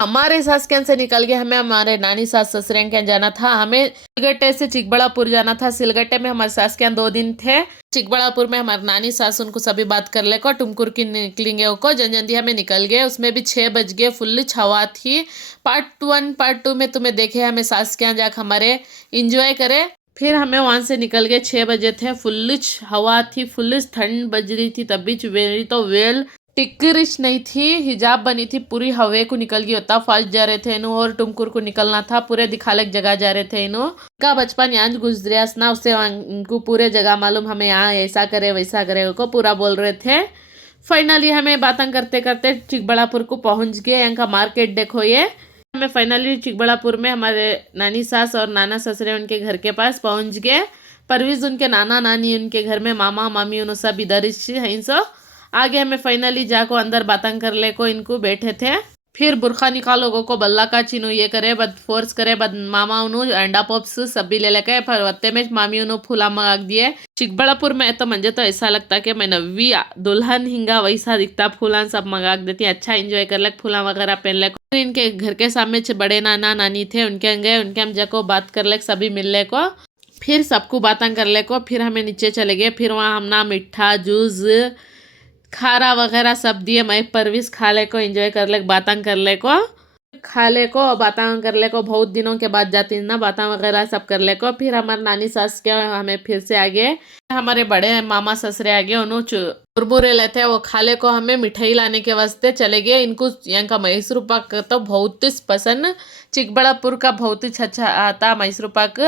हमारे सास के यहाँ से निकल के हमें हमारे नानी सास ससुरे के यहाँ जाना था। हमें सिलगट्टे से चिकबड़ापुर जाना था। सिलगट्टे में हमारे सास के यहाँ 2 दिन थे। चिकबड़ापुर में हमारे नानी सास उनको सभी बात कर ले को टुमकुर की निकलेंगे को जल्दी हमें निकल गए। उसमें भी 6 बज गए, फुल छवा थी। पार्ट 1 पार्ट 2 में तुम्हें देखे हमें सास के यहाँ जाकर हमारे इंजॉय करे। फिर हमें वहां से निकल गए, 6 बजे थे। फुल हवा थी, फुल ठंड बज रही थी। तभी मेरी तो वेल टिकरिश नहीं थी, हिजाब बनी थी, पूरी हवे को निकल गई होता। फास्ट जा रहे थे इन्हों और टुमकुर को निकलना था। पूरे दिखाले जगह जा रहे थे इन्हों का बचपन यहाँ गुजरियास ना, उससे उनको पूरे जगह मालूम। हमें यहाँ ऐसा करे वैसा करे को पूरा बोल रहे थे। फाइनली हमें बातें करते करते चिकबड़ापुर को पहुंच गए। यहाँ का मार्केट देखो ये। हमें फाइनली चिकबड़ापुर में हमारे नानी सास और नाना ससुरे उनके घर के पास पहुंच गए। परवीज उनके नाना नानी उनके घर में, मामा मामी उन्होंने सब इधर ही सो आगे। हमें फाइनली जाको अंदर बातें कर ले को इनको बैठे थे। फिर बुरखा निकालो को बल्ला का चिन्हू ये करे बद फोर्स करे बद मामा उन्हों अंडा पॉप्स सभी ले लेके फिर वत्ते में मामी उन्हों फूला मंगा दिए। चिकबड़ापुर में तो मुझे तो ऐसा लगता है कि मैं नवी दुल्हन हिंगा वैसा दिखता। फूला सब मंगा देती, अच्छा एंजॉय कर ले, फूला वगैरह पहन ले। इनके घर के सामने बड़े नाना नानी थे, उनके गए, उनके हम जाको बात कर ले, सभी मिल ले को। फिर सबको बातें कर ले को फिर हमें नीचे चले गए। फिर वहाँ हम ना मिठा जूस खारा वगैरह सब दिए। मैं परवीज खा ले को, एंजॉय कर ले, बातें कर ले को, खा ले को, बातें कर ले को। बहुत दिनों के बाद जाती ना, बातें वगैरह सब कर ले को। फिर हमारे नानी सास के हमें फिर से आगे हमारे बड़े मामा ससुरे आगे उन्होंने चुरमुरे लेते वो खा ले को। हमें मिठाई लाने के वास्ते चले गए। इनको यहाँ का मैसूर पाक तो बहुत ही पसंद, चिकबड़ापुर का बहुत ही अच्छा आता मैसूर पाक।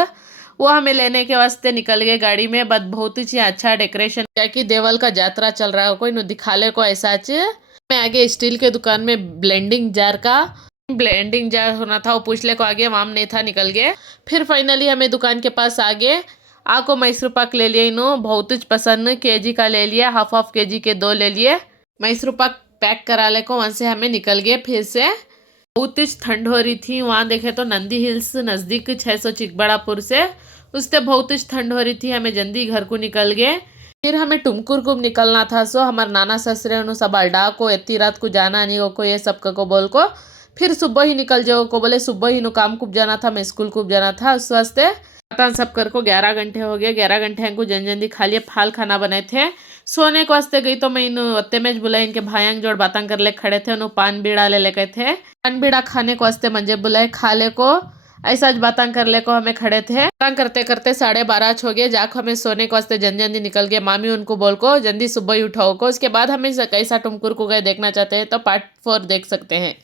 वो हमें लेने के वास्ते निकल गए गाड़ी में। बट बहुत ही अच्छा डेकोरेशन क्या कि देवल का यात्रा चल रहा है, कोई नु दिखा ले को ऐसा मैं आगे स्टील के दुकान में ब्लेंडिंग जार होना था, वो पूछ ले को आगे वहां नहीं था, निकल गए। फिर फाइनली हमें दुकान के पास आगे आको मैसूर पाक ले लिया। इन्हों बहुत ही पसंद, केजी का ले लिया, हाफ केजी के 2 ले लिए। मैसूर पाक पैक करा ले को वहां से हमें निकल गए। फिर से बहुत ही ठंड हो रही थी। वहां देखे तो नंदी हिल्स नजदीक 600 चिकबड़ापुर से, उससे बहुत ही ठंड हो रही थी। हमें जल्दी घर को निकल गए। फिर हमें टुमकुर को निकलना था। सो हमारे नाना ससुरे उन्होंने सब अड्डा को इतनी रात को जाना नहीं को ये सब को बोल को। फिर सुबह ही निकल जाओ को बोले, सुबह ही नु काम को जाना था, मैं स्कूल को जाना था। उस वास्ते सब कर को 11 घंटे हो गए। 11 घंटे को जल्दी खा लिया, फाल खाना बनाए थे। सोने को वास्ते गई तो मैं इन अत्ते में बुलाए, इनके भाइयों जोड़ बातें कर ले खड़े थे। उन्होंने पान बीड़ा ले लेके थे, पान बीड़ा खाने को वास्ते मंजे बुलाए, खा ले को ऐसा बातें कर ले को हमें खड़े थे। बातें करते करते 12:30 हो गए। जाको हमें सोने को वास्ते जल्दी निकल गए। मामी उनको बोल को जल्दी सुबह ही उठाओ को। उसके बाद हमें कैसा टुमकुर को गए देखना चाहते हैं तो पार्ट 4 देख सकते हैं।